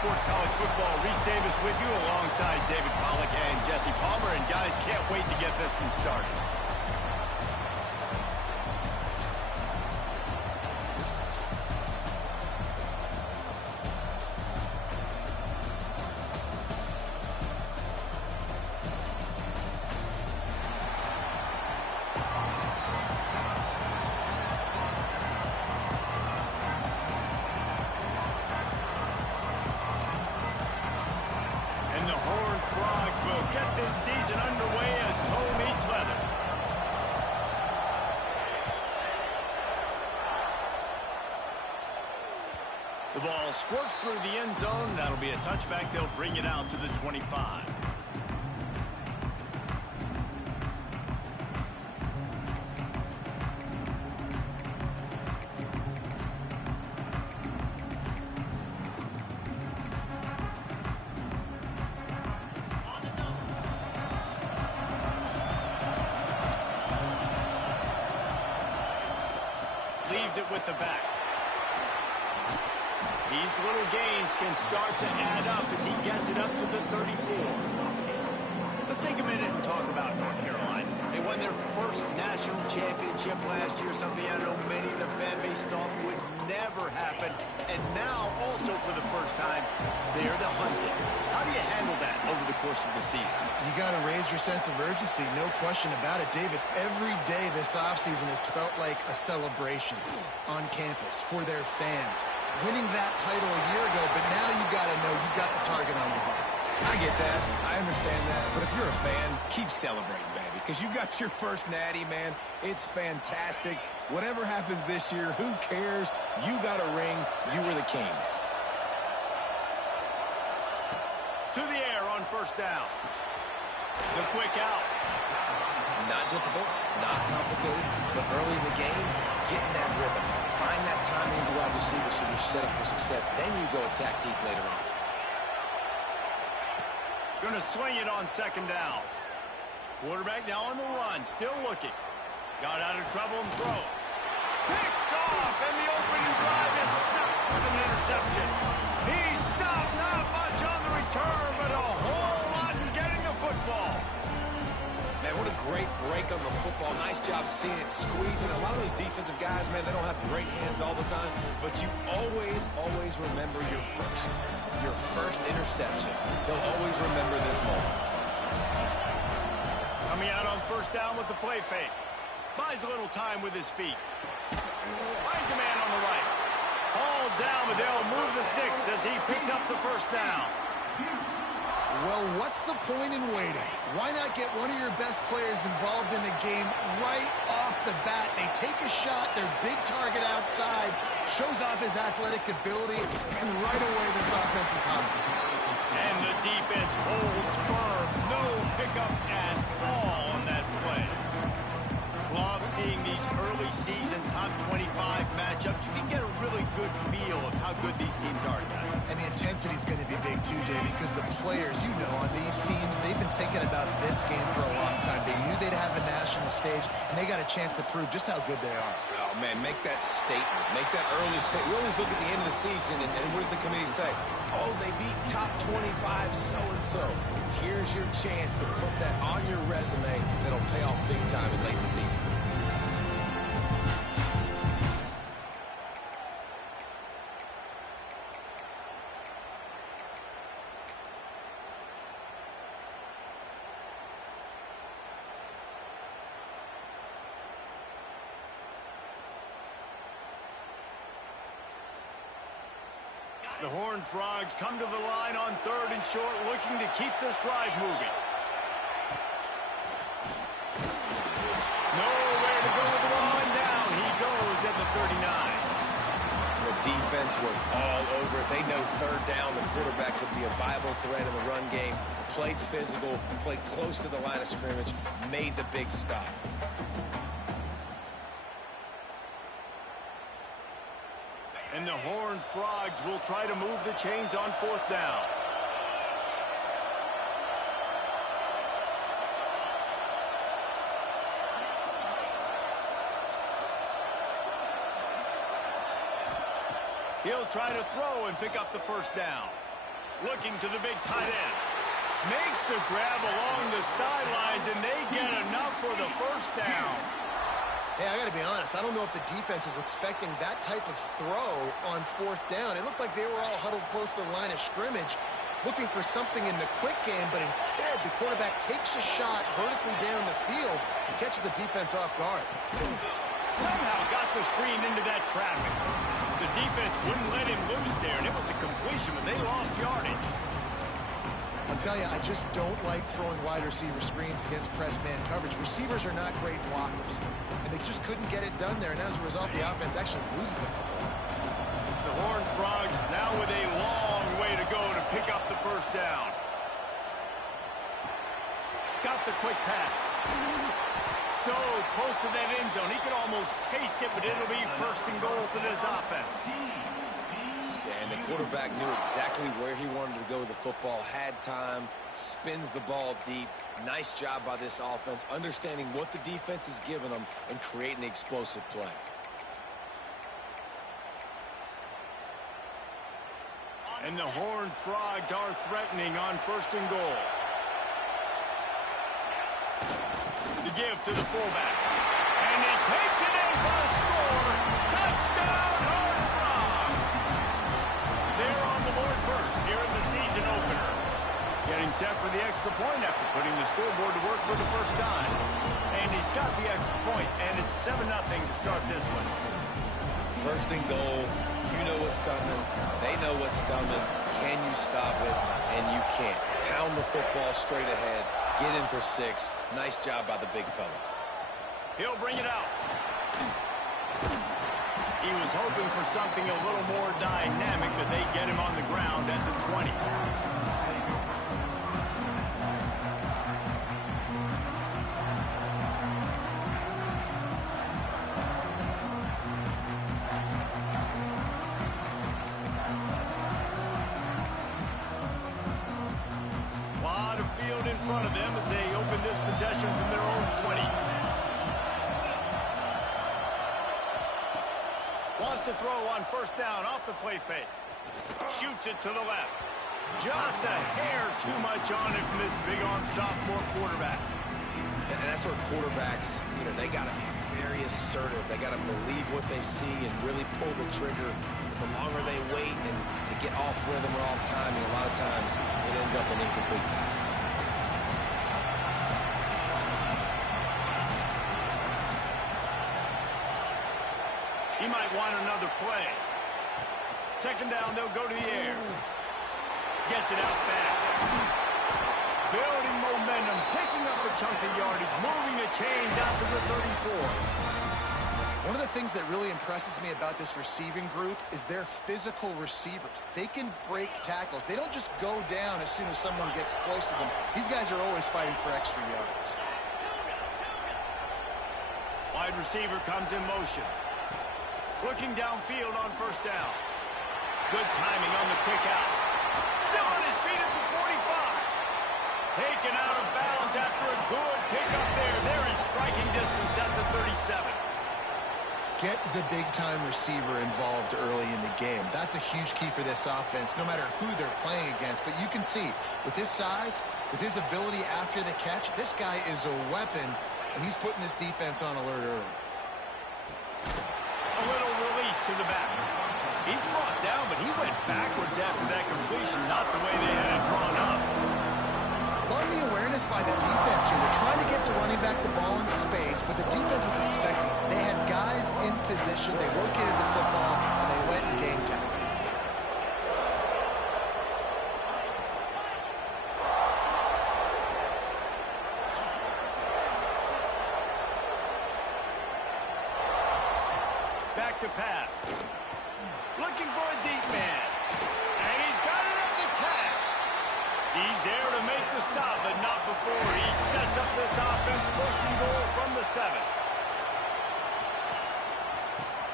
Sports College Football. Reese Davis with you alongside David Pollack and Jesse Palmer. And guys, can't wait to get this one started. Get this season underway as toe meets leather. The ball squirts through the end zone. That'll be a touchback. They'll bring it out to the 25. Leaves it with the back. These little gains can start to add up as he gets it up to the 34. Let's take a minute and talk about North Carolina. They won their first national championship last year, something I know many of the fan base thought would never happen. And now, also for the first time, they're the hunted. How do you handle that over the course of the season? You got to raise your sense of urgency, no question about it, David. Every day this offseason has felt like a celebration on campus for their fans. Winning that title a year ago, but now you got to know you got the target on your back. I get that. I understand that. But if you're a fan, keep celebrating, baby, because you got your first natty, man. It's fantastic. Whatever happens this year, who cares? You got a ring. You were the Kings. To the air on first down. The quick out. Not difficult, not complicated, but early in the game, getting that rhythm. Find that timing to wide receiver so you're set up for success. Then you go attack deep later on. Going to swing it on second down. Quarterback now on the run, still looking. Got out of trouble and throws. Picked off, and the opening drive is stopped with an interception. He's stopped, not much on the return, but a whole lot in getting the football. Man, what a great break on the football. Nice job seeing it squeezing. A lot of those defensive guys, man, they don't have great hands all the time, but you always remember your first interception. They'll always remember this moment. Coming out on first down with the play fake. Buys a little time with his feet. Finds a man on the right. All down, but they'll move the sticks as he picks up the first down. Well, what's the point in waiting? Why not get one of your best players involved in the game right off the bat? They take a shot, their big target outside, shows off his athletic ability, and right away this offense is hot. And the defense holds firm. No pickup at all on that play. Love seeing these early season top 25 matchups. You can get a really good feel of how good these teams are, guys. And the intensity is going to be big too, David, because the players, you know, on these teams, they've been thinking about this game for a long time. They knew they'd have a national stage, and they got a chance to prove just how good they are. Oh, man, make that statement. Make that early statement. We always look at the end of the season, and what does the committee say? Oh, they beat top 25 so-and-so. Here's your chance to put that on your resume that'll pay off big time in late in the season. The Horned Frogs come to the line on third and short, looking to keep this drive moving. Nowhere to go with the ball, and down he goes at the 39. The defense was all over it. They know third down, the quarterback could be a viable threat in the run game. Played physical, played close to the line of scrimmage, made the big stop. And the Horned Frogs will try to move the chains on fourth down. He'll try to throw and pick up the first down. Looking to the big tight end. Makes the grab along the sidelines, and they get enough for the first down. Hey, I got to be honest. I don't know if the defense was expecting that type of throw on fourth down. It looked like they were all huddled close to the line of scrimmage, looking for something in the quick game, but instead the quarterback takes a shot vertically down the field and catches the defense off guard. Somehow got the screen into that traffic. The defense wouldn't let him loose there, and it was a completion, but they lost yardage. I'll tell you, I just don't like throwing wide receiver screens against press man coverage. Receivers are not great blockers, and they just couldn't get it done there, and as a result, the offense actually loses a couple of yards. The Horned Frogs now with a long way to go to pick up the first down. Got the quick pass. So close to that end zone. He could almost taste it, but it'll be first and goal for this offense. Yeah, and the quarterback knew exactly where he wanted to go with the football, had time, spins the ball deep. Nice job by this offense, understanding what the defense is giving them and creating the explosive play. And the Horned Frogs are threatening on first and goal. The give to the fullback. And he takes it in for a score. Touchdown, Horned Frogs! They're on the board first here in the season opener. Getting set for the extra point after putting the scoreboard to work for the first time. And he's got the extra point, and it's 7-0 to start this one. First and goal. You know what's coming. They know what's coming. Can you stop it? And you can't. Pound the football straight ahead. Get in for 6. Nice job by the big fella. He'll bring it out. He was hoping for something a little more dynamic, but they get him on the ground at the 20. In front of them as they open this possession from their own 20. Wants to throw on first down off the play fake. Shoots it to the left. Just a hair too much on it from this big-armed sophomore quarterback. And that's where quarterbacks, they got to be very assertive. They got to believe what they see and really pull the trigger. The longer they wait and they get off rhythm or off timing, a lot of times it ends up in incomplete passes. He might want another play. Second down, they'll go to the air. Gets it out fast. Building momentum, picking up a chunk of yardage, moving the chains out to the 34. One of the things that really impresses me about this receiving group is their physical receivers. They can break tackles. They don't just go down as soon as someone gets close to them. These guys are always fighting for extra yards. Wide receiver comes in motion. Looking downfield on first down. Good timing on the quick out. Still on his feet at the 45. Taken out of bounds after a good pickup there. They're in striking distance at the 37. Get the big-time receiver involved early in the game. That's a huge key for this offense, no matter who they're playing against. But you can see, with his size, with his ability after the catch, this guy is a weapon, and he's putting this defense on alert early. A little release to the back. He's brought down, but he went backwards after that completion, not the way they had it drawn up. Love the awareness by the defense here. They're trying to get the running back the ball in space, but the defense was expecting. They had guys in position. They located the football, and they went and game tackled. Back to pass. Looking for a deep man. And he's got it at the tag. He's there to make the stop, but not before he sets up this offense. First and goal from the 7.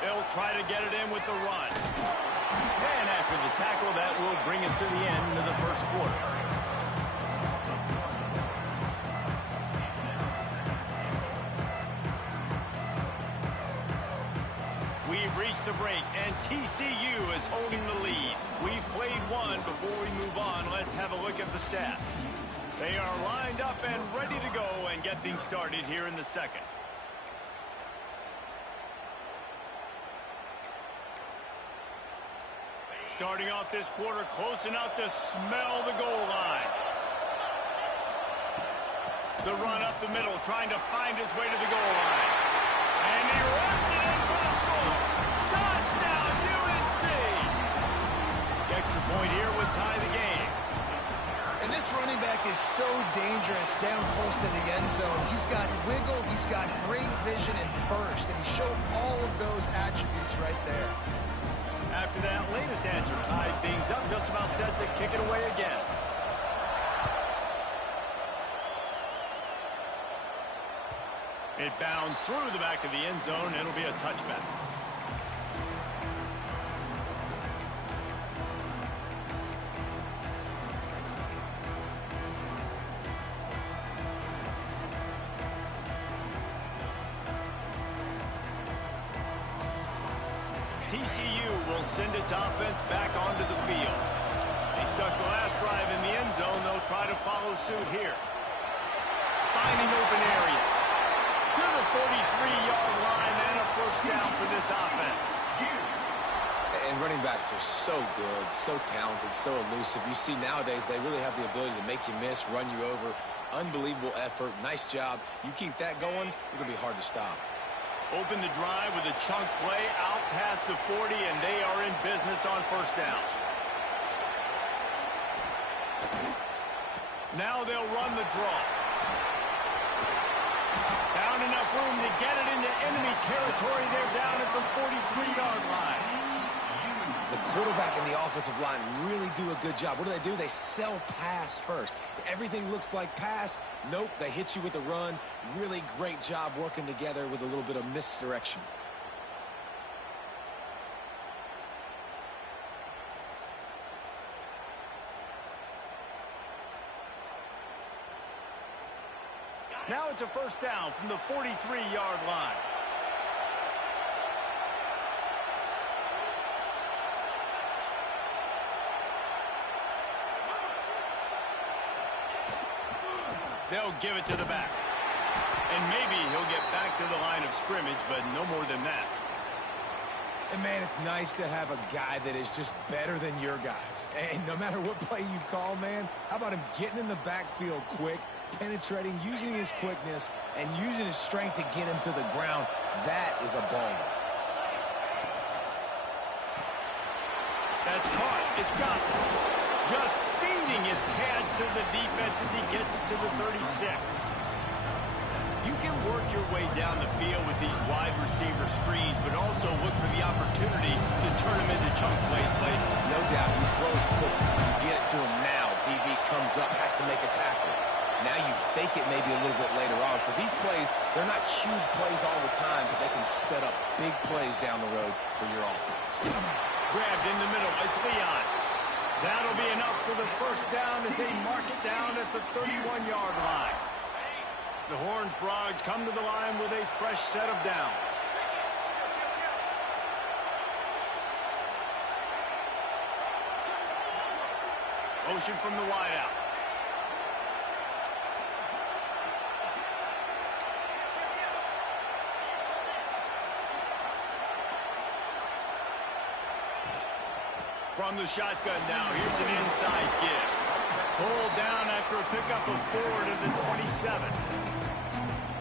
They'll try to get it in with the run. And after the tackle, that will bring us to the end of the first quarter. We've reached the break, and TCU is holding the lead. We've played one. Before we move on, let's have a look at the stats. They are lined up and ready to go and get things started here in the second. Starting off this quarter close enough to smell the goal line. The run up the middle, trying to find his way to the goal line. And he runs it in for the score. Touchdown, UNC! The extra point here would tie the game. And this running back is so dangerous down close to the end zone. He's got wiggle, he's got great vision and burst, and he showed all of those attributes right there. After that latest answer tied things up, just about set to kick it away again. It bounds through the back of the end zone. It'll be a touchback. TCU will send its offense back onto the field. They stuck the last drive in the end zone. They'll try to follow suit here. Finding open areas. To the 43-yard line and a first down for this offense. And running backs are so good, so talented, so elusive. You see nowadays they really have the ability to make you miss, run you over. Unbelievable effort. Nice job. You keep that going, it's going to be hard to stop. Open the drive with a chunk play out past the 40, and they are in business on first down. Now they'll run the draw. Found enough room to get it into enemy territory. They're down at the 43-yard line. The quarterback and the offensive line really do a good job. What do? They sell pass first. Everything looks like pass. Nope, they hit you with a run. Really great job working together with a little bit of misdirection. Now it's a first down from the 43-yard line. They'll give it to the back. And maybe he'll get back to the line of scrimmage, but no more than that. And, man, it's nice to have a guy that is just better than your guys. And no matter what play you call, man, how about him getting in the backfield quick, penetrating, using his quickness, and using his strength to get him to the ground? That is a baller. That's caught. It's Gossett. Just feeding his pads to the defense as he gets it to the 36. You can work your way down the field with these wide receiver screens, but also look for the opportunity to turn them into chunk plays later. No doubt. You throw it quickly. You get it to him now. DB comes up, has to make a tackle. Now you fake it maybe a little bit later on. So these plays, they're not huge plays all the time, but they can set up big plays down the road for your offense. Grabbed in the middle. It's Leon. That'll be enough for the first down as they mark it down at the 31-yard line. The Horned Frogs come to the line with a fresh set of downs. Motion from the wideout. From the shotgun now, here's an inside give. Pulled down after a pickup of 4 to the 27.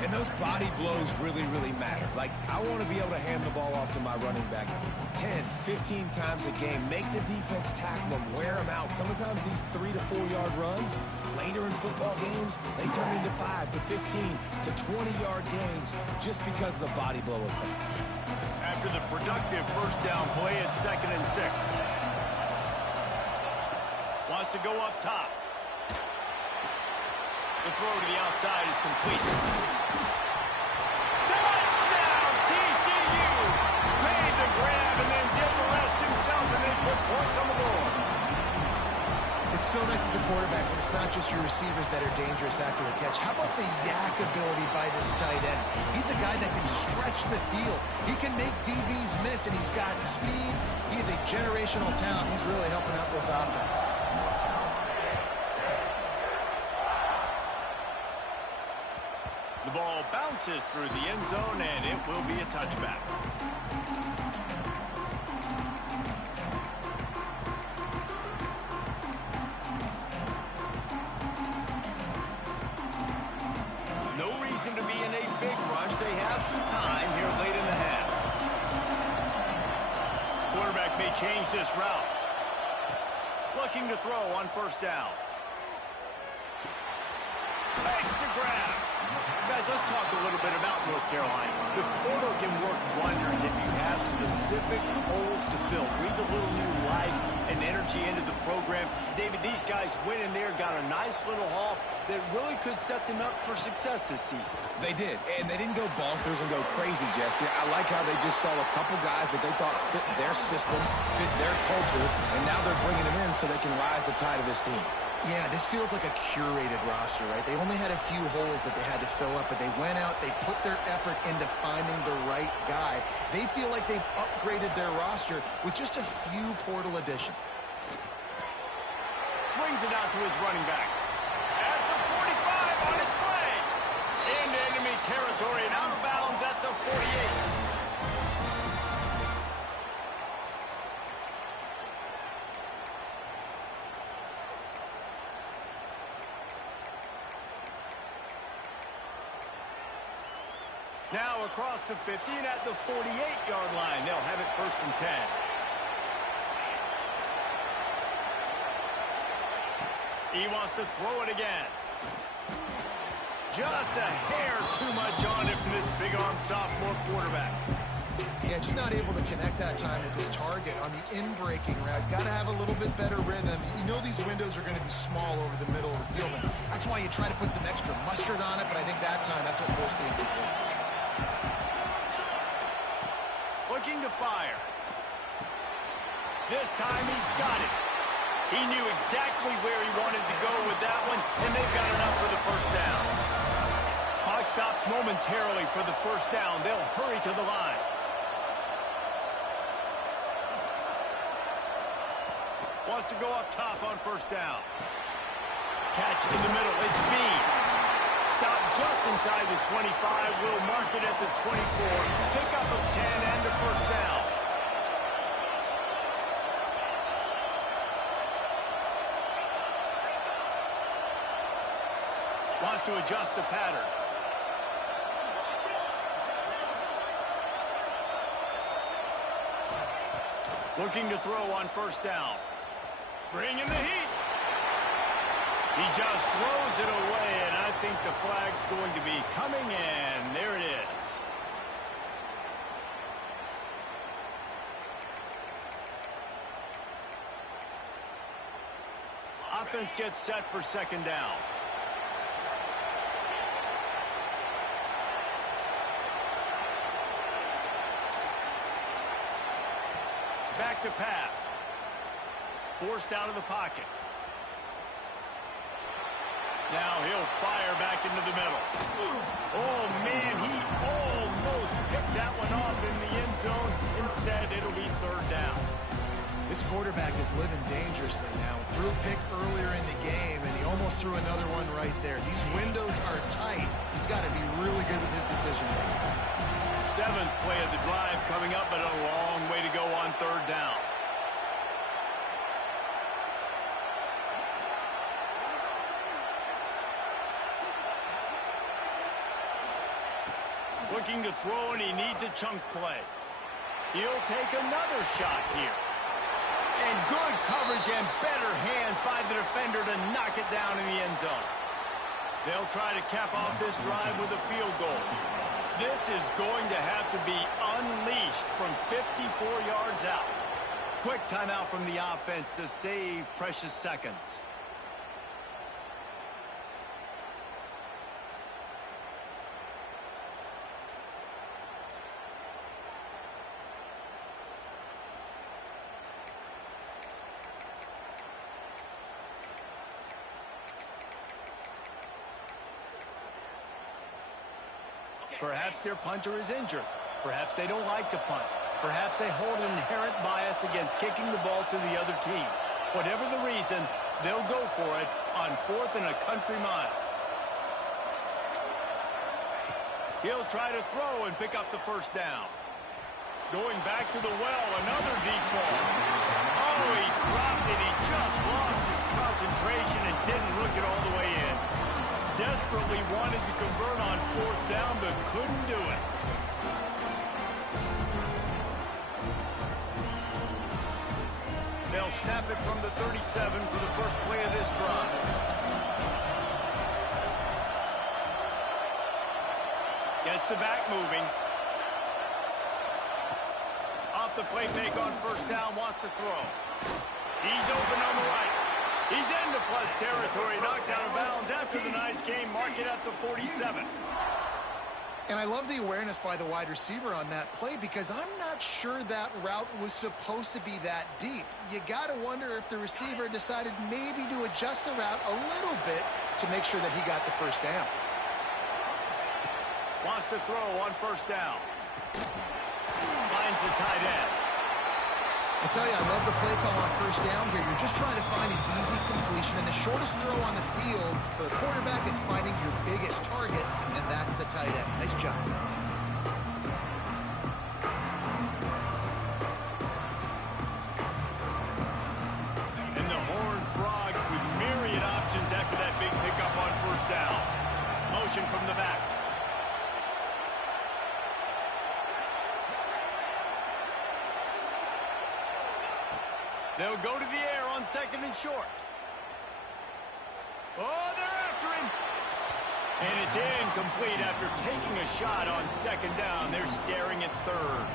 And those body blows really, really matter. Like, I want to be able to hand the ball off to my running back 10, 15 times a game. Make the defense tackle them, wear them out. Sometimes these 3 to 4 yard runs, later in football games, they turn into 5 to 15 to 20-yard gains just because of the body blow effect. After the productive first down play, it's 2nd and 6. Wants to go up top. The throw to the outside is complete. Touchdown, TCU! Made the grab and then did the rest himself, and they put points on the board. It's so nice as a quarterback when it's not just your receivers that are dangerous after the catch. How about the yak ability by this tight end? He's a guy that can stretch the field. He can make DBs miss, and he's got speed. He's a generational talent. He's really helping out this offense. The ball bounces through the end zone, and it will be a touchback. No reason to be in a big rush. They have some time here late in the half. Quarterback may change this route. Looking to throw on first down. Makes the grab. Guys, let's talk a little bit about North Carolina. The portal can work wonders if you have specific holes to fill. Breathe a little new life and energy into the program. David, these guys went in there, got a nice little haul that really could set them up for success this season. They did, and they didn't go bonkers and go crazy, Jesse. I like how they just saw a couple guys that they thought fit their system, fit their culture, and now they're bringing them in so they can rise the tide of this team. Yeah, this feels like a curated roster, right? They only had a few holes that they had to fill up, but they went out, they put their effort into finding the right guy. They feel like they've upgraded their roster with just a few portal additions. Swings it out to his running back. At the 45, on its way. Into enemy territory and out of bounds at the 48. Now across the 50 and at the 48-yard line. They'll have it 1st and 10. He wants to throw it again. Just a hair too much on it from this big-arm sophomore quarterback. Yeah, just not able to connect that time with his target on the in-breaking route. Got to have a little bit better rhythm. You know these windows are going to be small over the middle of the field, and that's why you try to put some extra mustard on it, but I think that time that's what forced the incomplete. Looking to fire. This time he's got it. He knew exactly where he wanted to go with that one, and they've got enough for the first down. Clock stops momentarily for the first down. They'll hurry to the line. Wants to go up top on first down. Catch in the middle. It's speed. Stop just inside the 25. Will mark it at the 24. Pickup of 10 and the first down. Wants to adjust the pattern. Looking to throw on first down. Bringing the heat. He just throws it away, and I think the flag's going to be coming in. There it is. Offense gets set for 2nd down. Back to pass. Forced out of the pocket. Now he'll fire back into the middle. Oh, man, he almost picked that one off in the end zone. Instead, it'll be 3rd down. This quarterback is living dangerously now. Threw a pick earlier in the game, and he almost threw another one right there. These windows are tight. He's got to be really good with his decision-making. 7th play of the drive coming up, but a long way to go on 3rd down. Looking to throw, and he needs a chunk play. He'll take another shot here. And good coverage and better hands by the defender to knock it down in the end zone. They'll try to cap off this drive with a field goal. This is going to have to be unleashed from 54 yards out. Quick timeout from the offense to save precious seconds. Perhaps their punter is injured. Perhaps they don't like to punt. Perhaps they hold an inherent bias against kicking the ball to the other team. Whatever the reason, they'll go for it on 4th and a country mile. He'll try to throw and pick up the first down. Going back to the well, another deep ball. Oh, he dropped it. He just lost his concentration and didn't look it all the way in. Desperately wanted to convert on 4th down, but couldn't do it. They'll snap it from the 37 for the first play of this drive. Gets the back moving. Off the play fake on 1st down, wants to throw. He's open on the right. He's into plus territory, knocked out of bounds after the nice game. Mark it at the 47. And I love the awareness by the wide receiver on that play because I'm not sure that route was supposed to be that deep. You got to wonder if the receiver decided maybe to adjust the route a little bit to make sure that he got the first down. Wants to throw on 1st down. Finds the tight end. I tell you, I love the play call on 1st down here. You're just trying to find an easy completion, and the shortest throw on the field for the quarterback is finding your biggest target, and that's the tight end. Nice job. And the Horned Frogs with myriad options after that big pickup on 1st down. Motion from the back. They'll go to the air on 2nd and short. Oh, they're after him. And it's incomplete after taking a shot on 2nd down. They're staring at 3rd.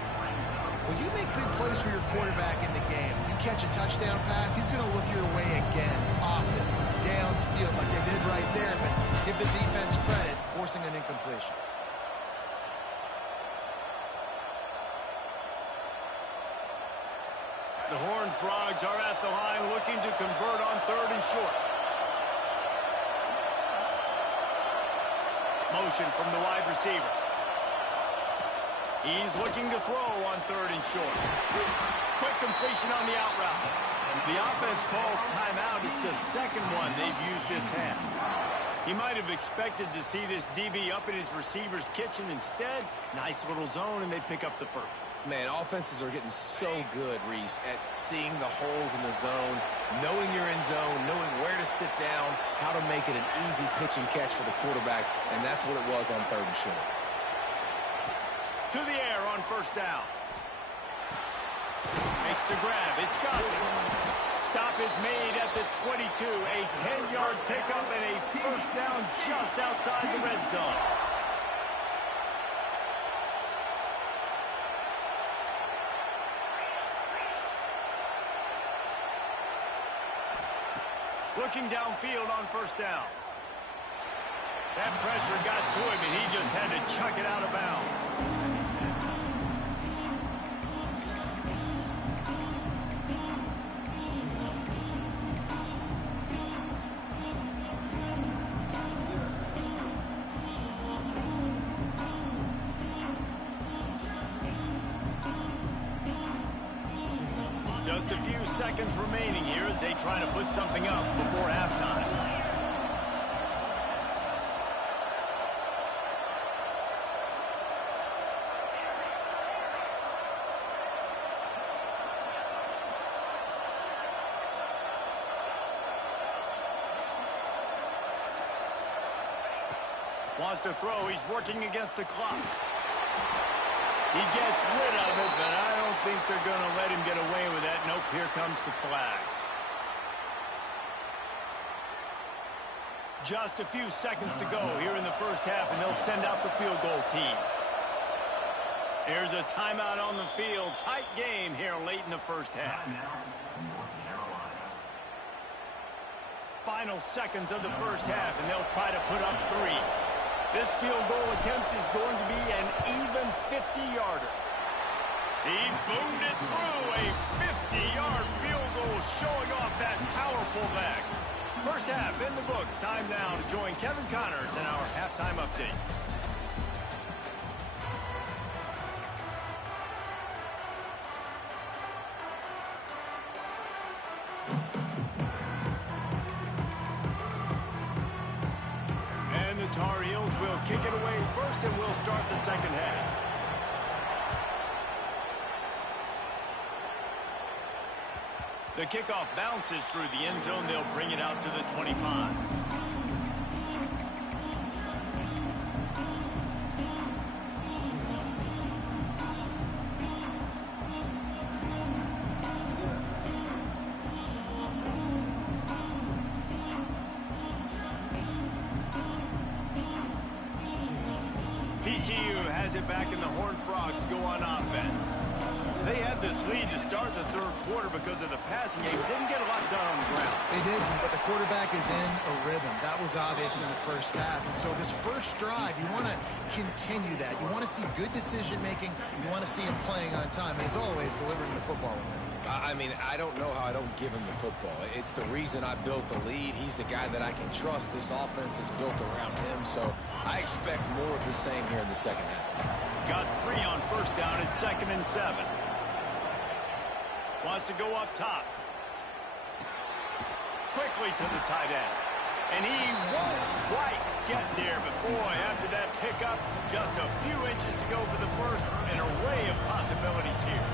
Well, you make big plays for your quarterback in the game. You catch a touchdown pass, he's going to look your way again, often, downfield like they did right there, but give the defense credit, forcing an incompletion. The Horned Frogs are at the line looking to convert on 3rd and short. Motion from the wide receiver. He's looking to throw on 3rd and short. Quick completion on the out route. The offense calls timeout. It's the 2nd one they've used this half. He might have expected to see this DB up in his receiver's kitchen. Instead, nice little zone, and they pick up the 1st. Man, offenses are getting so good, Reese, at seeing the holes in the zone, knowing you're in zone, knowing where to sit down, how to make it an easy pitch and catch for the quarterback, and that's what it was on 3rd and short. To the air on 1st down. Makes the grab. It's Gossett. Stop is made at the 22. A 10-yard pickup and a 1st down just outside the red zone. Looking downfield on 1st down. That pressure got to him, and he just had to chuck it out of bounds. Just a few seconds remaining here as they try to put something up before halftime. Wants to throw. He's working against the clock. He gets rid of it, but I don't think they're going to let him get away with that. Nope, here comes the flag. Just a few seconds to go here in the 1st half, and they'll send out the field goal team. There's a timeout on the field. Tight game here late in the 1st half. Final seconds of the 1st half, and they'll try to put up 3. This field goal attempt is going to be an even 50-yarder. He boomed it through. A 50-yard field goal showing off that powerful leg. 1st half in the books. Time now to join Kevin Connors in our halftime update. And the Tar Heels will kick it away first, and we'll start the second half. The kickoff bounces through the end zone. They'll bring it out to the 25. TCU has it back, and the Horned Frogs go on offense. They had this lead to start the third quarter because of the passing game. Didn't get a lot done on the ground. They didn't, but the quarterback is in a rhythm. That was obvious in the first half. And so this first drive, you want to continue that. You want to see good decision-making. You want to see him playing on time. And as always, delivering the football with him. I mean, I don't know how I don't give him the football. It's the reason I built the lead. He's the guy that I can trust. This offense is built around him, so I expect more of the same here in the second half. Got 3 on first down and 2nd and 7. Wants to go up top. Quickly to the tight end. And he won't quite get there. But boy, after that pickup, just a few inches to go for the first. An array of possibilities here.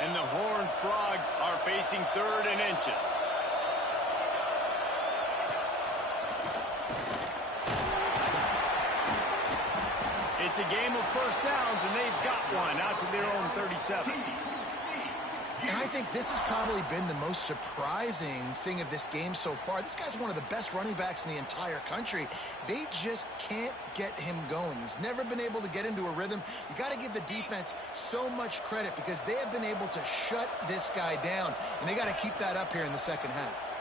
And the Horned Frogs are facing 3rd and inches. It's a game of first downs, and they've got one out to their own 37. And I think this has probably been the most surprising thing of this game so far. This guy's one of the best running backs in the entire country. They just can't get him going. He's never been able to get into a rhythm. You got to give the defense so much credit because they have been able to shut this guy down, and they got to keep that up here in the second half.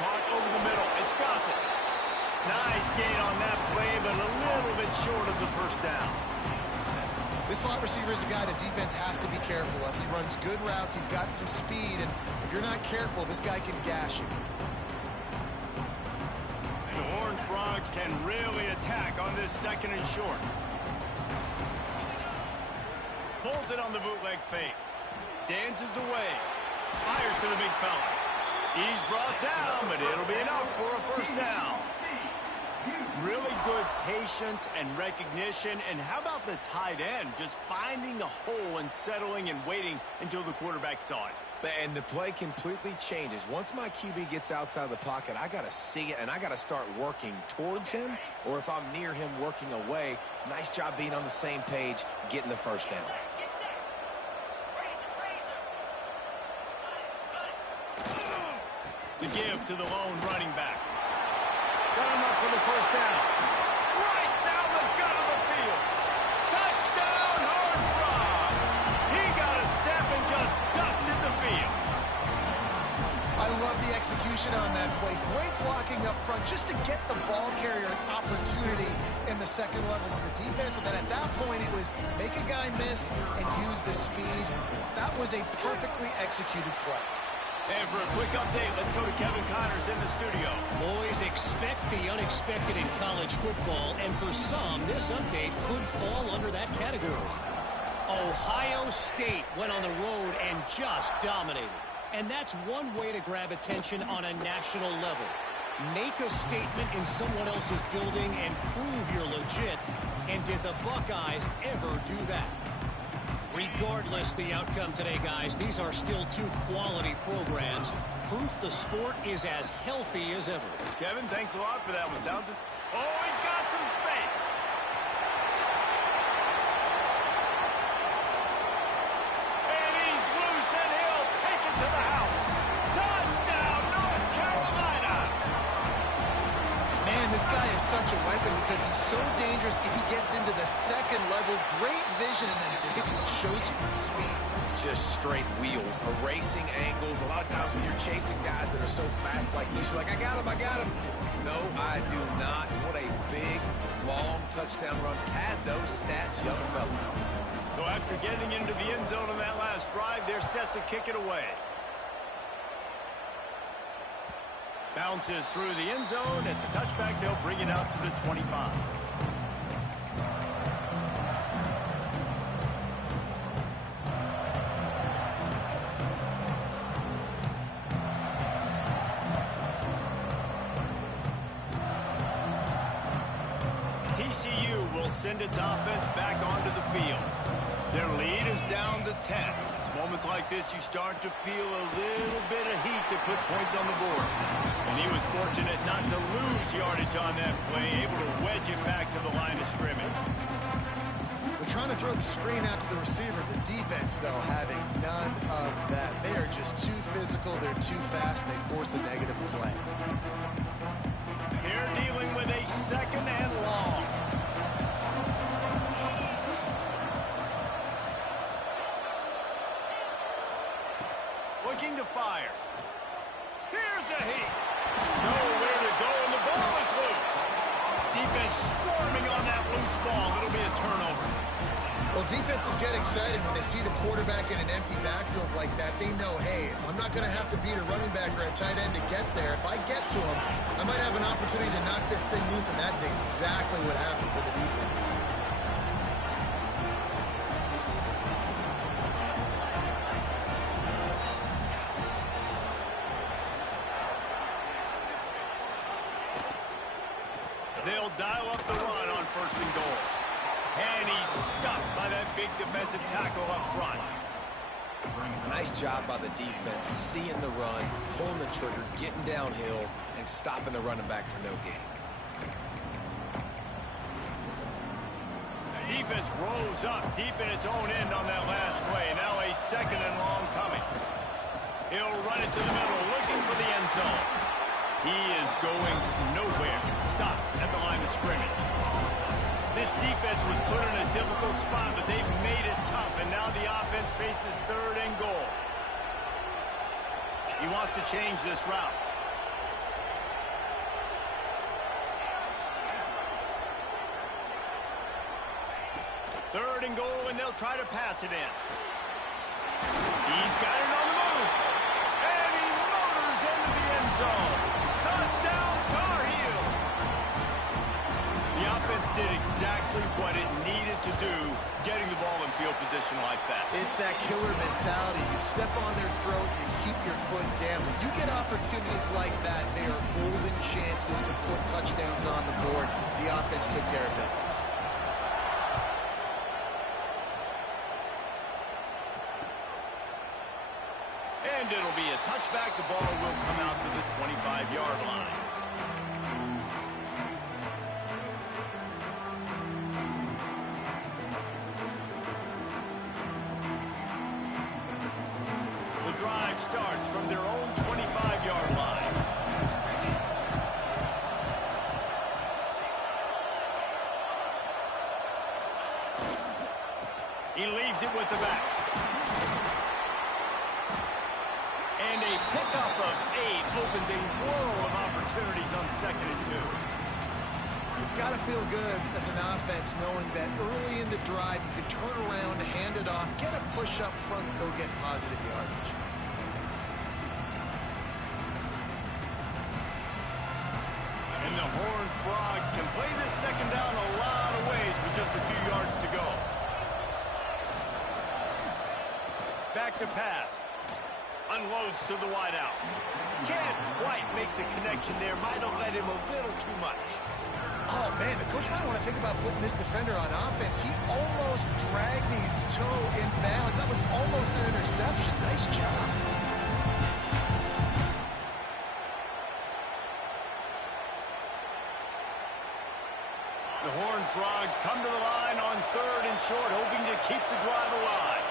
Caught over the middle. It's Gossett. Nice gain on that play, but a little bit short of the first down. This slot receiver is a guy the defense has to be careful of. He runs good routes. He's got some speed, and if you're not careful, this guy can gash you. And the Horned Frogs can really attack on this 2nd and short. Pulls it on the bootleg fake. Dances away. Fires to the big fella. He's brought down, but it'll be enough for a first down. Really good patience and recognition. And how about the tight end just finding a hole and settling and waiting until the quarterback saw it? And the play completely changes. Once my QB gets outside the pocket, I got to see it, and I got to start working towards him, or if I'm near him, working away. Nice job being on the same page, getting the first down. The give to the lone running back. Got him up for the first down. Right down the gut of the field. Touchdown, Horned Frogs. He got a step and just dusted the field. I love the execution on that play. Great blocking up front just to get the ball carrier an opportunity in the second level of the defense. And then at that point, it was make a guy miss and use the speed. That was a perfectly executed play. And for a quick update, let's go to Kevin Connors in the studio. Boys, expect the unexpected in college football, and for some, this update could fall under that category. Ohio State went on the road and just dominated. And that's one way to grab attention on a national level. Make a statement in someone else's building and prove you're legit. And did the Buckeyes ever do that? Regardless the outcome today, guys, these are still 2 quality programs. Proof the sport is as healthy as ever. Kevin, thanks a lot for that one. Sounds. Oh, he's got some space. And he's loose, and he'll take it to the house. Touchdown, North Carolina. Man, this guy is such a weapon because he's so dangerous if he gets into the second level. Great vision, and then David shows you the speed. Just straight wheels, erasing angles. A lot of times when you're chasing guys that are so fast like this, you're like, I got him, I got him. No, I do not. What a big, long touchdown run. Had those stats, young fella. So after getting into the end zone on that last drive, they're set to kick it away. Bounces through the end zone. It's a touchback. They'll bring it out to the 25. TCU will send its offense back onto the field. Their lead is down to 10. It's moments like this you start to feel a little bit of heat to put points on the board. And he was fortunate not to lose yardage on that play, able to wedge it back to the line of scrimmage. They're trying to throw the screen out to the receiver. The defense, though, having none of that. They are just too physical. They're too fast. They force a negative play. They're dealing with a second and long. Looking to fire. Here's a heat. Nowhere to go, and the ball is loose. Defense swarming on that loose ball. It'll be a turnover. Well, defenses get excited when they see the quarterback in an empty backfield like that. They know, hey, I'm not going to have to beat a running back or a tight end to get there. If I get to him, I might have an opportunity to knock this thing loose, and that's exactly what happened for the defense. They'll dial up the run on 1st and goal. And he's stuffed by that big defensive tackle up front. Nice job by the defense, seeing the run, pulling the trigger, getting downhill, and stopping the running back for no gain. Defense rose up deep in its own end on that last play. Now a second and long coming. He'll run it to the middle, looking for the end zone. He is going nowhere. Stop at the line of scrimmage. This defense was put in a difficult spot, but they've made it tough, and now the offense faces 3rd and goal. He wants to change this route. Third and goal, and they'll try to pass it in. He's got it on the move, and he motors into the end zone. Touchdown, Tar Heels! The offense did exactly what it needed to do, getting the ball in field position like that. It's that killer mentality. You step on their throat, you keep your foot down. When you get opportunities like that, they are golden chances to put touchdowns on the board. The offense took care of business. And it'll be a touchback. The ball will come out to the 25-yard line. The drive starts from their own 25-yard line. He leaves it with the back. And a pickup of 8 opens a world of opportunities on 2nd and 2. It's got to feel good as an offense knowing that early in the drive you can turn around, hand it off, get a push up front, go get positive yardage. And the Horned Frogs can play this second down a lot of ways with just a few yards to go. Back to pass. Unloads to the wideout. Can't quite make the connection there. Might have led him a little too much. Oh, man, the coach might want to think about putting this defender on offense. He almost dragged his toe in bounds. That was almost an interception. Nice job. The Horned Frogs come to the line on 3rd and short, hoping to keep the drive alive.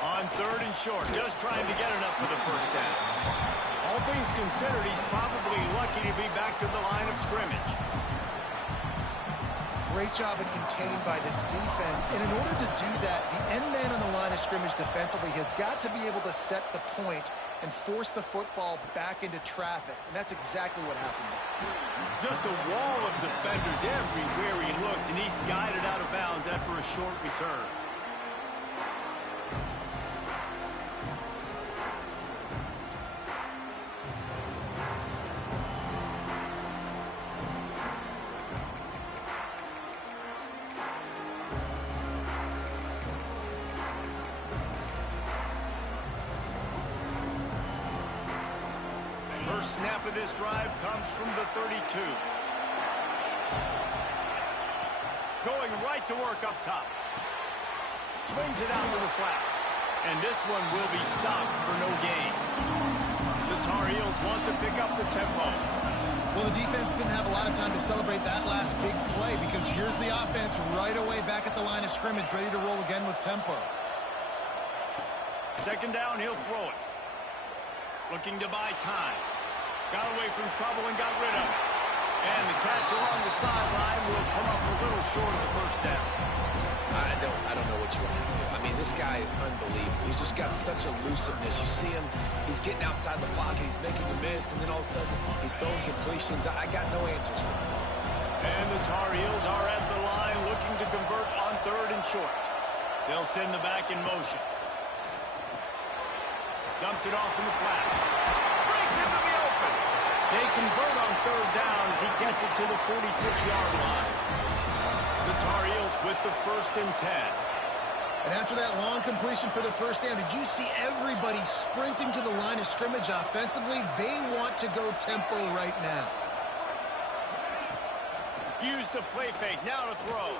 On 3rd and short, just trying to get enough for the first down. All things considered, he's probably lucky to be back to the line of scrimmage. Great job of contained by this defense. And in order to do that, the end man on the line of scrimmage defensively has got to be able to set the point and force the football back into traffic. And that's exactly what happened. Just a wall of defenders everywhere he looks, and he's guided out of bounds after a short return. half of this drive comes from the 32. Going right to work up top. Swings it out to the flat. And this one will be stopped for no gain. The Tar Heels want to pick up the tempo. Well, the defense didn't have a lot of time to celebrate that last big play because here's the offense right away back at the line of scrimmage, ready to roll again with tempo. Second down, he'll throw it. Looking to buy time. Got away from trouble and got rid of it. And the catch along the sideline will come up a little short of the first down. I don't know what you want to do. I mean, this guy is unbelievable. He's just got such elusiveness. You see him, he's getting outside the pocket, he's making a miss, and then all of a sudden, he's throwing completions. I got no answers for him. And the Tar Heels are at the line looking to convert on third and short. They'll send the back in motion. Dumps it off in the flats. Breaks into the open. They convert on third down as he gets it to the 46-yard line. The Tar Heels with the 1st and 10. And after that long completion for the first down, did you see everybody sprinting to the line of scrimmage offensively? They want to go tempo right now. Use the play fake. Now to throw.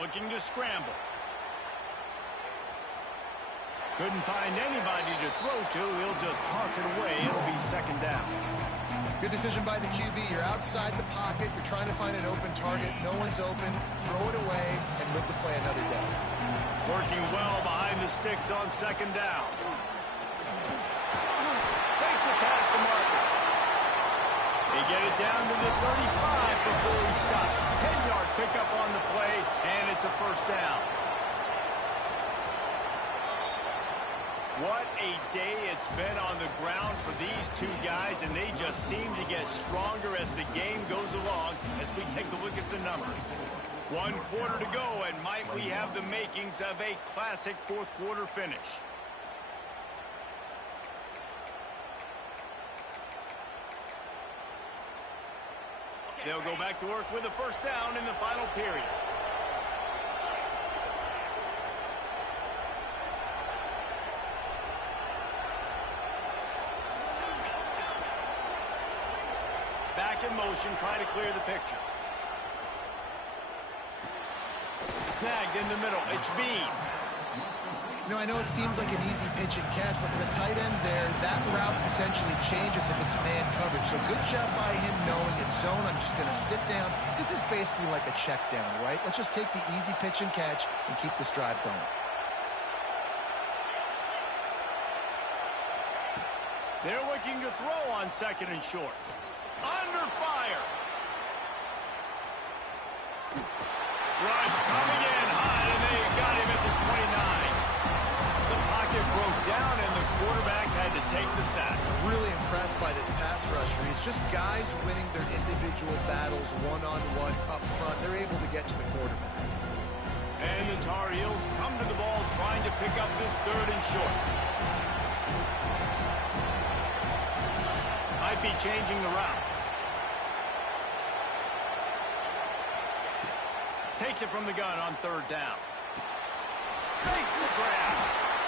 Looking to scramble. Couldn't find anybody to throw to. He'll just toss it away. It'll be second down. Good decision by the QB. You're outside the pocket. You're trying to find an open target. No one's open. Throw it away and live to play another down. Working well behind the sticks on second down. Makes it past the marker. They get it down to the 35 before he stopped. 10-yard pickup on the play, and it's a first down. What a day it's been on the ground for these two guys, and they just seem to get stronger as the game goes along as we take a look at the numbers. 1 quarter to go, and might we have the makings of a classic fourth quarter finish. They'll go back to work with a first down in the final period. Back in motion, trying to clear the picture. Snagged in the middle. It's Bean. You know, I know it seems like an easy pitch and catch, but for the tight end there, that route potentially changes if it's man coverage. So good job by him knowing it's zone. I'm just going to sit down. This is basically like a check down, right? Let's just take the easy pitch and catch and keep this drive going. They're looking to throw on second and short. Under fire. Rush coming in hot, and they got him at the 29. The pocket broke down, and the quarterback had to take the sack. Really impressed by this pass rush, Reese. Just guys winning their individual battles one-on-one up front. They're able to get to the quarterback. And the Tar Heels come to the ball trying to pick up this third and short. Might be changing the route. Takes it from the gun on third down. Makes the grab.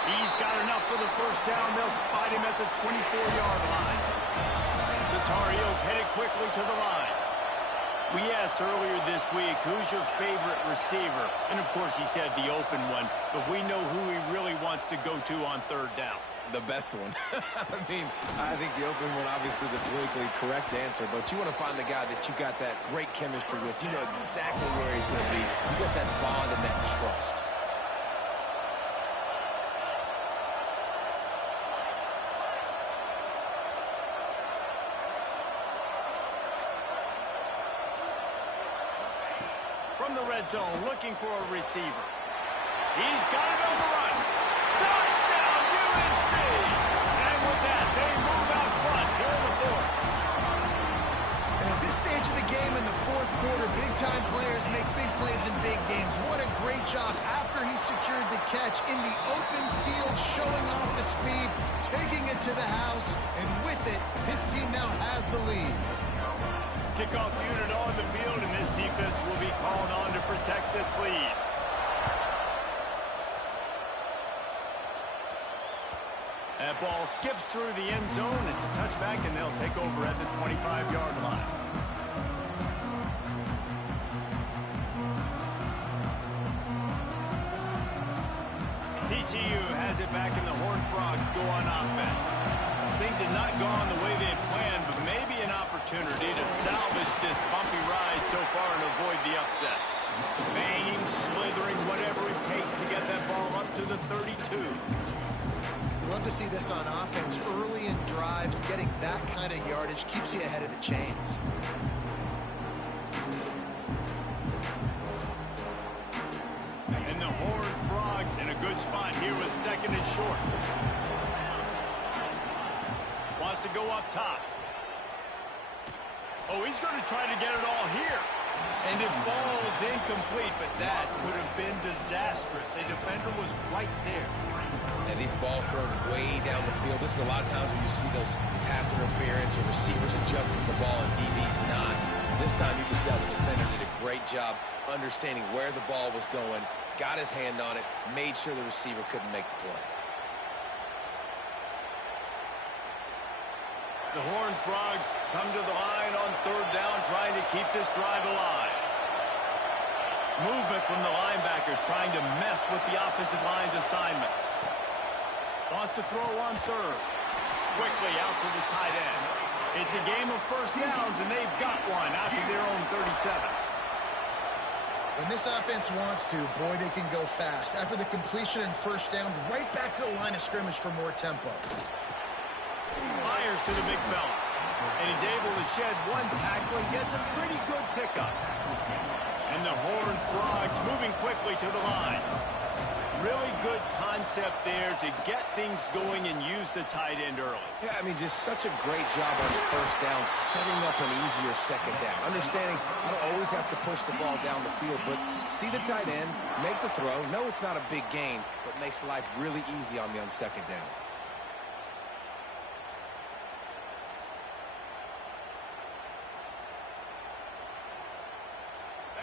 He's got enough for the first down. They'll spot him at the 24-yard line. The Tar Heels headed quickly to the line. We asked earlier this week, who's your favorite receiver? And, of course, he said the open one. But we know who he really wants to go to on third down. The best one. I mean, I think the open one, obviously the politically correct answer, but you want to find the guy that you got that great chemistry with. You know exactly where he's going to be. You got that bond and that trust. From the red zone, looking for a receiver. He's got it on the run. Touchdown, UNC! And with that, they move out front here in the fourth. And at this stage of the game in the fourth quarter, big-time players make big plays in big games. What a great job after he secured the catch in the open field, showing off the speed, taking it to the house, and with it, his team now has the lead. Kickoff unit on the field, and this defense will be called on to protect this lead. That ball skips through the end zone. It's a touchback, and they'll take over at the 25-yard line. TCU has it back, and the Horned Frogs go on offense. Things had not gone the way they had planned, but maybe an opportunity to salvage this bumpy ride so far and avoid the upset. Banging, slithering, whatever it takes to get that ball up to the 32. Love to see this on offense. Early in drives, getting that kind of yardage keeps you ahead of the chains. And the Horned Frogs in a good spot here with second and short. Wants to go up top. Oh, he's going to try to get it all here. And it falls incomplete, but that could have been disastrous. A defender was right there. And these balls thrown way down the field. This is a lot of times when you see those pass interference or receivers adjusting the ball and DBs not. This time you can tell the defender did a great job understanding where the ball was going, got his hand on it, made sure the receiver couldn't make the play. The Horned Frogs come to the line on third down, trying to keep this drive alive. Movement from the linebackers, trying to mess with the offensive line's assignments. Wants to throw on third. Quickly out to the tight end. It's a game of first downs, and they've got one out to their own 37. When this offense wants to, boy, they can go fast. After the completion and first down, right back to the line of scrimmage for more tempo. Fires to the big fella. And he's able to shed one tackle and gets a pretty good pickup. And the Horned Frogs moving quickly to the line. Really good concept there to get things going and use the tight end early. Yeah, I mean, just such a great job on first down, setting up an easier second down. Understanding you don't always have to push the ball down the field, but see the tight end, make the throw. No, it's not a big gain, but makes life really easy on you on second down.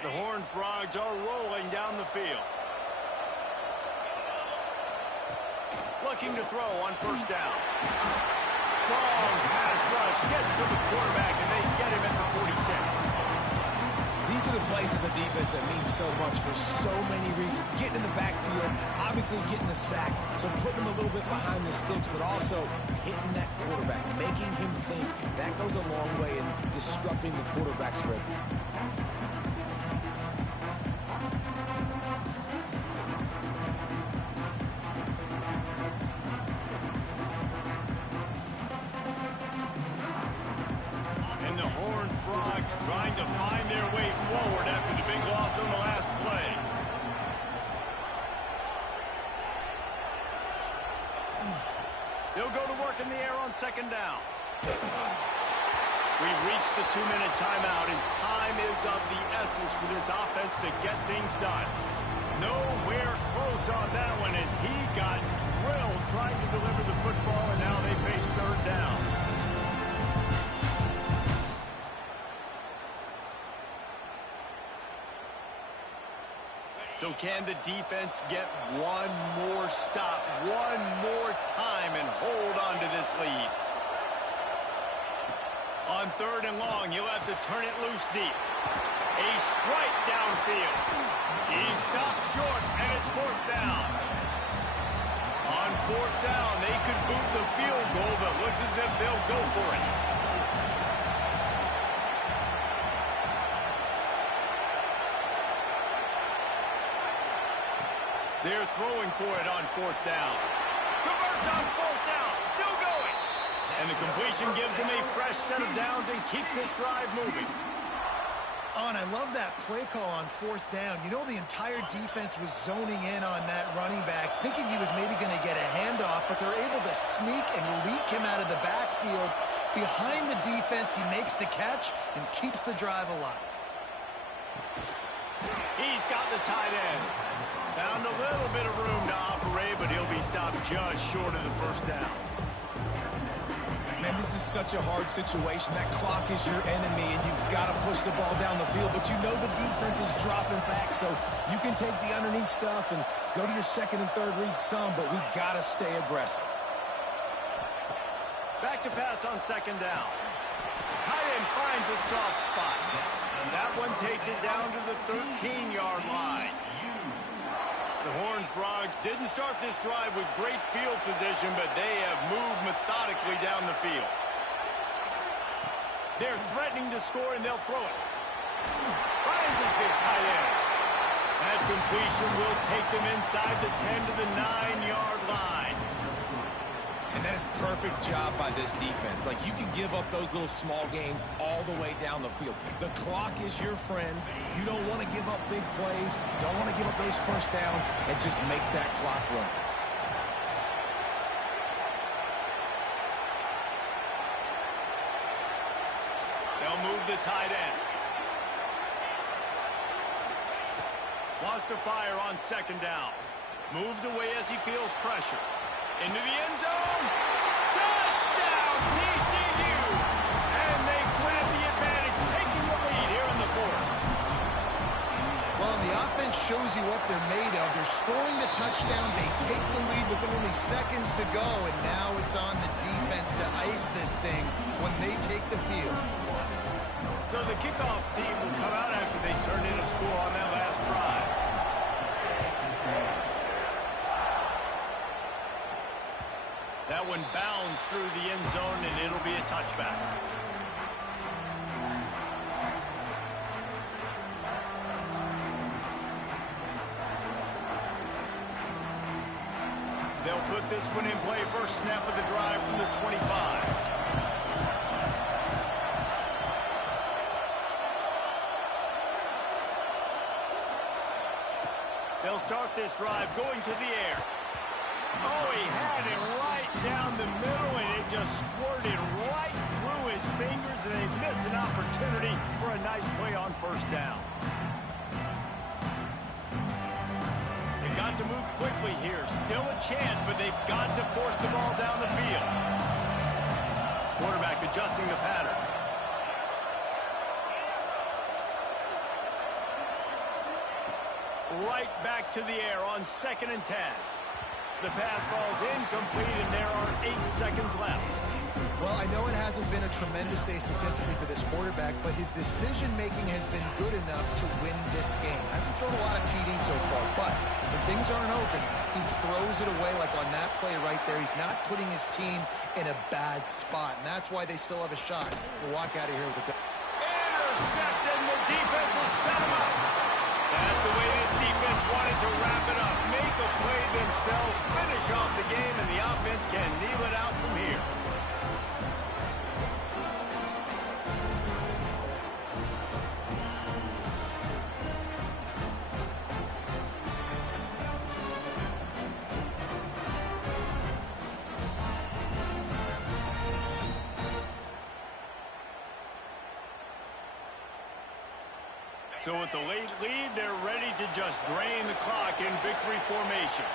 The Horned Frogs are rolling down the field. Looking to throw on first down. Strong pass rush gets to the quarterback, and they get him at the 46. These are the plays as a defense that mean so much for so many reasons. Getting in the backfield, obviously getting the sack, so putting them a little bit behind the sticks, but also hitting that quarterback, making him think. That goes a long way in disrupting the quarterback's rhythm. Trying to find their way forward after the big loss on the last play. They'll go to work in the air on second down. We've reached the 2-minute timeout, and time is of the essence for this offense to get things done. Nowhere close on that one as he got drilled trying to deliver the football, and now they face third down. So can the defense get one more stop, one more time, and hold on to this lead? On third and long, he'll have to turn it loose deep. A strike downfield. He stopped short, and it's fourth down. On fourth down, they could boot the field goal, but looks as if they'll go for it. They're throwing for it on fourth down. Converts on fourth down. Still going. And the completion gives him a fresh set of downs and keeps this drive moving. Oh, and I love that play call on fourth down. You know, the entire defense was zoning in on that running back, thinking he was maybe going to get a handoff, but they're able to sneak and leak him out of the backfield. Behind the defense, he makes the catch and keeps the drive alive. He's got the tight end. Found a little bit of room to operate, but he'll be stopped just short of the first down. Man, this is such a hard situation. That clock is your enemy, and you've got to push the ball down the field. But you know the defense is dropping back, so you can take the underneath stuff and go to your second and third read some, but we've got to stay aggressive. Back to pass on second down. Tight end finds a soft spot. That one takes it down to the 13-yard line. The Horned Frogs didn't start this drive with great field position, but they have moved methodically down the field. They're threatening to score, and they'll throw it. Finds his big tight end. That completion will take them inside the 10 to the 9-yard line. And that is perfect job by this defense. Like, you can give up those little small gains all the way down the field. The clock is your friend. You don't want to give up big plays. Don't want to give up those first downs and just make that clock run. They'll move the tight end. Wants to fire on second down. Moves away as he feels pressure. Into the end zone. Touchdown, TCU. And they win the advantage, taking the lead here in the fourth. Well, the offense shows you what they're made of. They're scoring the touchdown. They take the lead with only seconds to go, and now it's on the defense to ice this thing when they take the field. So the kickoff team will come out after they turn in a score on that last drive. That one bounds through the end zone, and it'll be a touchback. They'll put this one in play. First snap of the drive from the 25. They'll start this drive going to the air. Oh, he had it right down the middle, and it just squirted right through his fingers, and they miss an opportunity for a nice play on first down. They've got to move quickly here. Still a chance, but they've got to force the ball down the field. Quarterback adjusting the pattern. Right back to the air on 2nd and 10. The pass falls incomplete, and there are 8 seconds left. Well, I know it hasn't been a tremendous day statistically for this quarterback, but his decision-making has been good enough to win this game. Hasn't thrown a lot of TDs so far, but when things aren't open, he throws it away like on that play right there. He's not putting his team in a bad spot, and that's why they still have a shot to walk out of here with a... Intercepted, and the defense will set him up. That's the way this defense wanted to wrap it up. Make a play themselves, finish off the game, and the offense can kneel it out from here. So with the late lead, they're ready to just drain the clock in victory formation.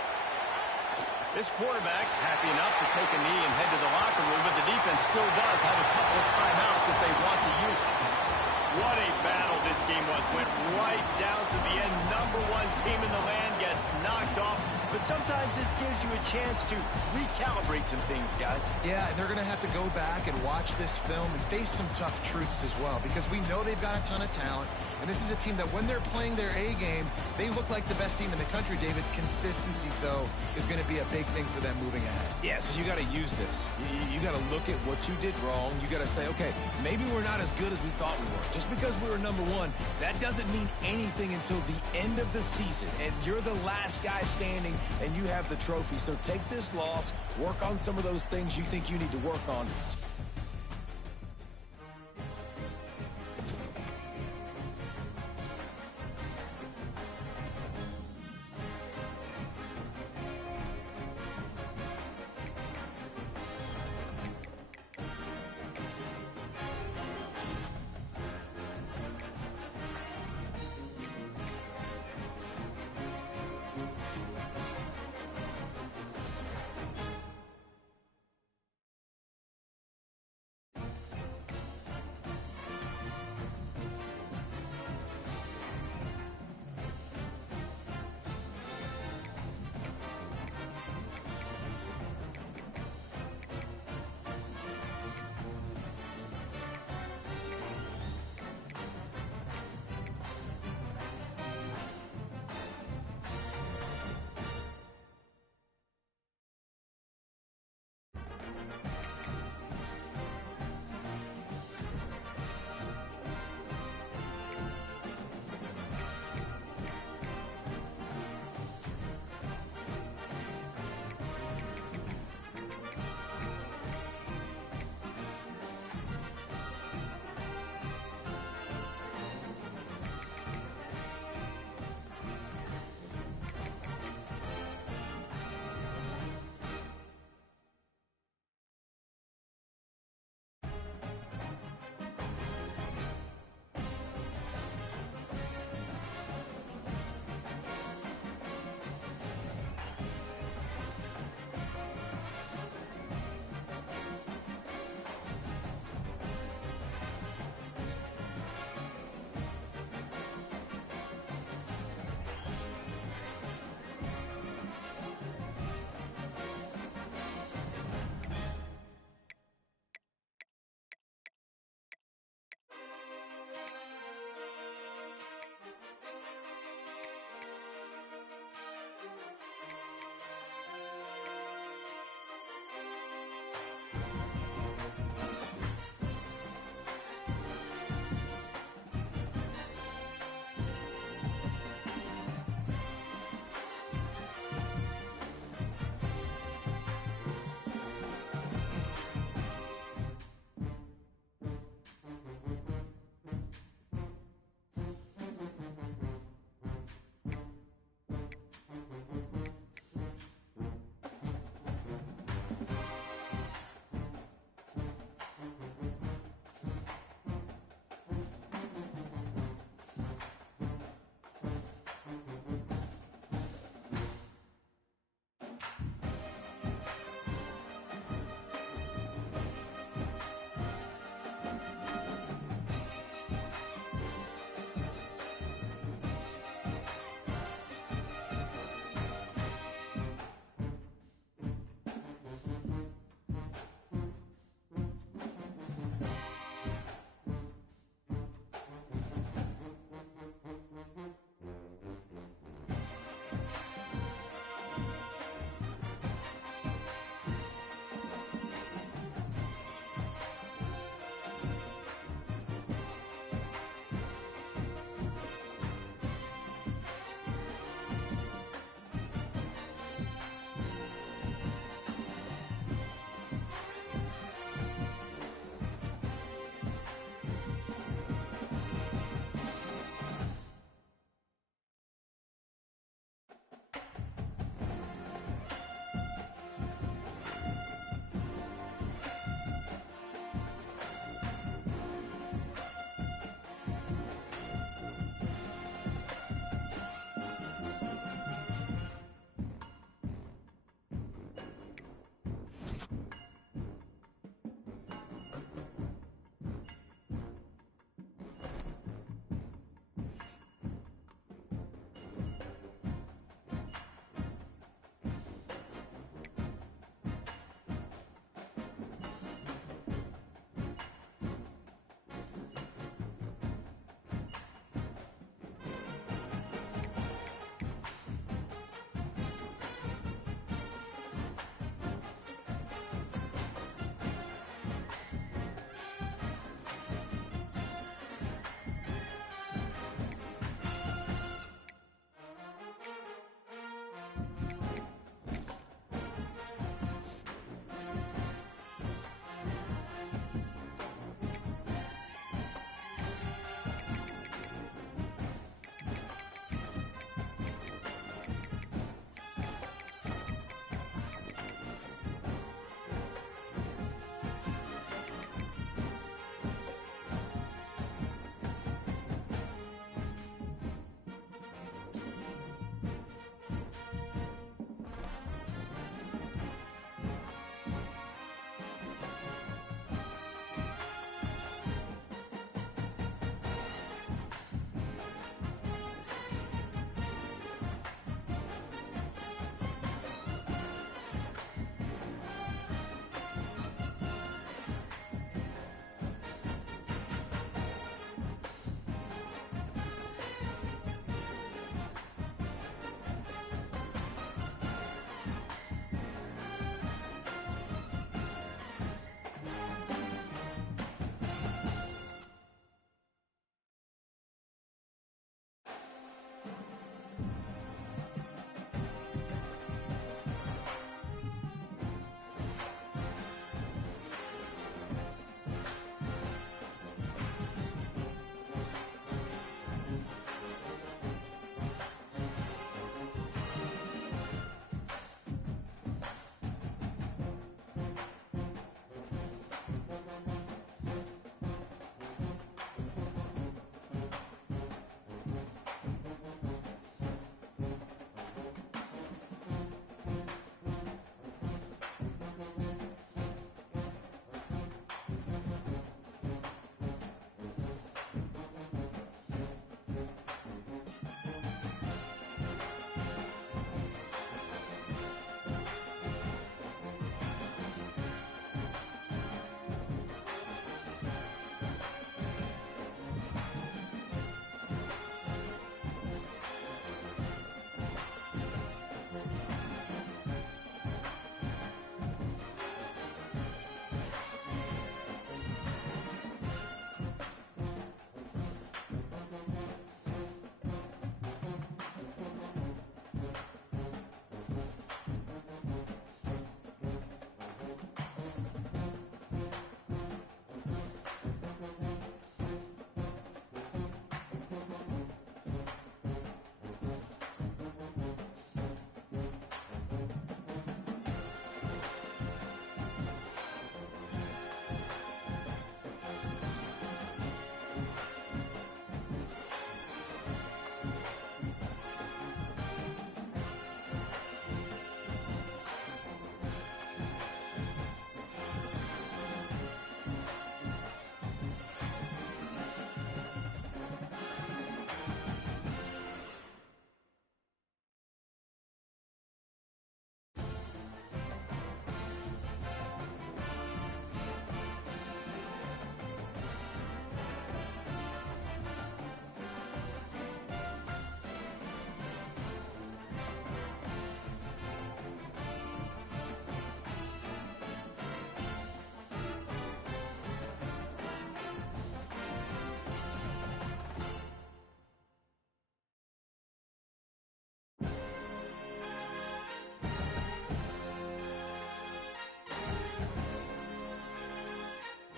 This quarterback happy enough to take a knee and head to the locker room, but the defense still does have a couple of timeouts if they want to use it. What a battle this game was. Went right down to the end. #1 team in the land gets knocked off. But sometimes this gives you a chance to recalibrate some things, guys. Yeah, and they're going to have to go back and watch this film and face some tough truths as well, because we know they've got a ton of talent, and this is a team that when they're playing their A game, they look like the best team in the country, David. Consistency, though, is going to be a big thing for them moving ahead. Yeah, so you got to use this. You got to look at what you did wrong. You got to say, okay, maybe we're not as good as we thought we were. Just because we were #1, that doesn't mean anything until the end of the season, and you're the last guy standing, and you have the trophy. So take this loss, work on some of those things you think you need to work on.